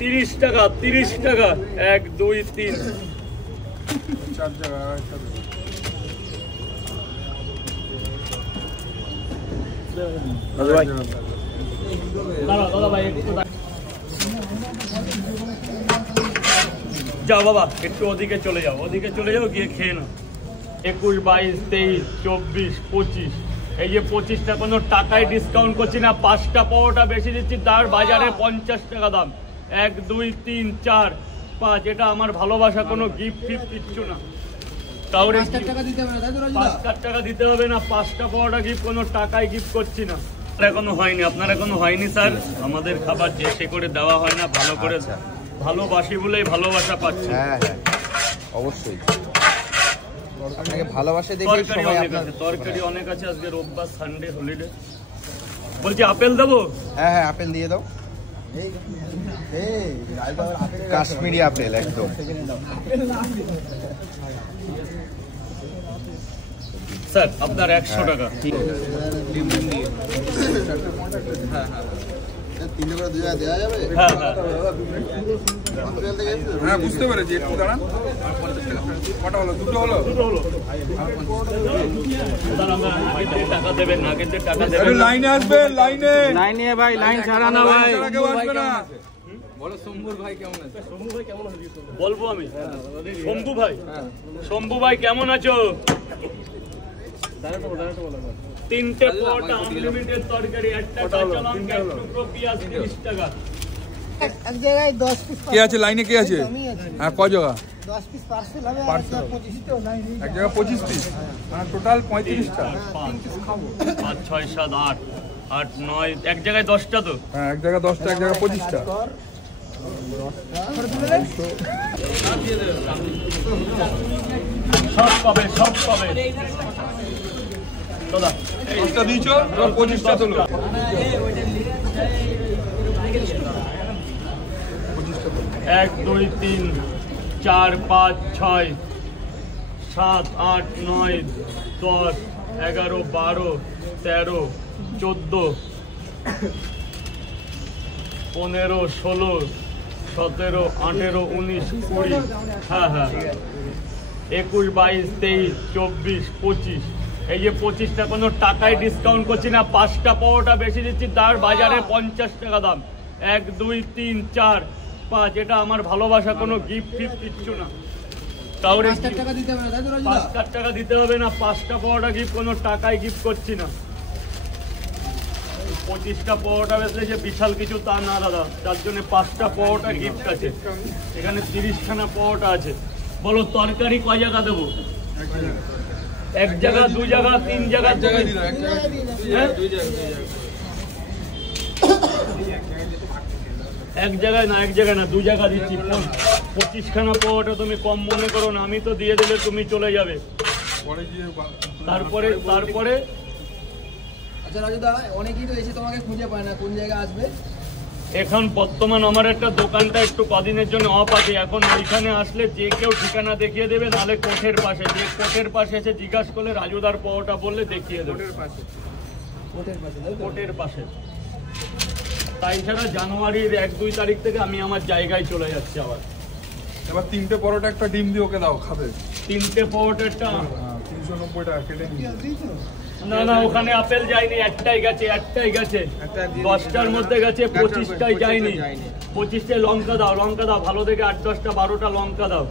30 টাকা 30 টাকা 1 2 3 4 জায়গা দাদা ভাই যাও বাবা একটু ওদিকে চলে যাও গিয়ে খেয়ে নাও 21 22 23 24 25 এই যে 25টা কোনো টাকায় ডিসকাউন্ট করছি না, 5টা পাওয়াটা বেশি দিচ্ছি, তার বাজারে 50 টাকা দাম। 1 2 3 4 5 এটা আমার ভালোবাসা, কোনো গিফট ফিফট কিচ্ছু না। তাহলে 5 টাকা দিতে হবে না, 5 টাকা দিতে হবে না, 5টা পাওয়াটা গিফট কোনো টাকায় গিফট করছি না। এখনো হয়নি, আপনার এখনো হয়নি স্যার। আমাদের খাবার যে সে করে দেওয়া হয় না, ভালো করে ভালোবাসি বলেই ভালোবাসা পাচ্ছি। হ্যাঁ হ্যাঁ অবশ্যই, আপনাকে ভালোবাসে দেখে সবাই আপনার তরকারি অনেক আছে। আজকে রোববার, সানডে, হলিডে। বলছি আপেল দেবো? হ্যাঁ হ্যাঁ আপেল দিয়ে দাও, কাশ্মীরি আপেল একদম। স্যার আপনার 100 টাকা। হ্যাঁ বুঝতে পেরেছি, একটু দাঁড়ান। কটা হলো? দুটো হলো। টাকা দেবেন না, কিন্তু টাকা দেবেন। লাইনে আসবেন, লাইনে ভাই, লাইন ছাড়া না ভাই। কেউ আসবে না। বলো শম্ভুর ভাই কেমন আছে? বলবো আমি? শম্ভু ভাই কেমন আছো? 3টে পরোটা, আনলিমিটেড তরকারি, একটা কাঁচা লঙ্কা, এক টুকরো পেঁয়াজ, 30 টাকা। এক জায়গায় 10 পিস কে আছে লাইনে? কে আছে? হ্যাঁ ক জায়গা? 10 পিস পার্সেল হবে, আর 25 টা লাইন। এক জায়গা 25 পিস, মানে টোটাল 35টা। 5 6 7 8 8 9, এক জায়গায় 10টা তো? হ্যাঁ এক জায়গা 10টা, এক জায়গা 25টা। সব পাবে দাদা। 10টা দিয়েছো, 25টা তোলো। 1 2 3 4 5 6 7 8 9 10 11 12 13 14 15 16 17 18 19 20। হ্যাঁ হ্যাঁ 21 22 23 24 25। এই যে 25টা কোনো টাকায় ডিসকাউন্ট করছি না, 5টা পাওয়াটা বেশি দিচ্ছি, তার বাজারে 50 টাকা দাম। 1 2 3 4 5 এটা আমার ভালোবাসা, কোনো গিফট ফিফট কিচ্ছু না। তাহলে 5 টাকা দিতে হবে না, 5 টাকা দিতে হবে না, 5টা পাওয়াটা গিফট কোনো টাকায় গিফট করছি না। 25টা পাওয়াটা বেশি যে বিশাল কিছু তা না দাদা, তার জন্য 5টা পাওয়াটা গিফট আছে। এখানে 30খানা পাওয়াটা আছে। বলো তরকারি কয় জায়গা দেবো? 1 জায়গা 2 জায়গা 3 জায়গা? এক জায়গায় না, 2 জায়গা দিচ্ছি। 25খানা পাওয়াটা তুমি কম মনে করো না, আমি তো দিয়ে দিলে তুমি চলে যাবে। তারপরে আচ্ছা রাজুদা, অনেকেই তো এসে তোমাকে খুঁজে পায় না, কোন জায়গায় আসবে? এখন বর্তমান আমার একটা দোকানটা একটু কদিনের জন্য অফ আছে। এখন ওইখানে আসলে যে কেউ ঠিকানা দেখিয়ে দেবে, নাহলে কোঠের পাশে, যে কোঠের পাশে এসে জিজ্ঞাসা করলে রাজুদার পাওয়াটা বললে দেখিয়ে দেবে। কোঠের পাশে। তাই ছাড়া জানুয়ারির 1 2 তারিখ থেকে আমি আমার জায়গায় চলে যাচ্ছি আবার। এবার 3টে পরোটা একটা ডিম দিয়ে ওকে দাও, খাবে। 3টে পরোটা একটা 390 টাকা কেটে নিয়ে। না ওখানে আপেল যায়নি, একটাই গেছে। 10টার মধ্যে গেছে, 25টাই যায়নি। 25টায় লঙ্কা দাও, ভালো দেখে 8 10টা 12টা লঙ্কা দাও।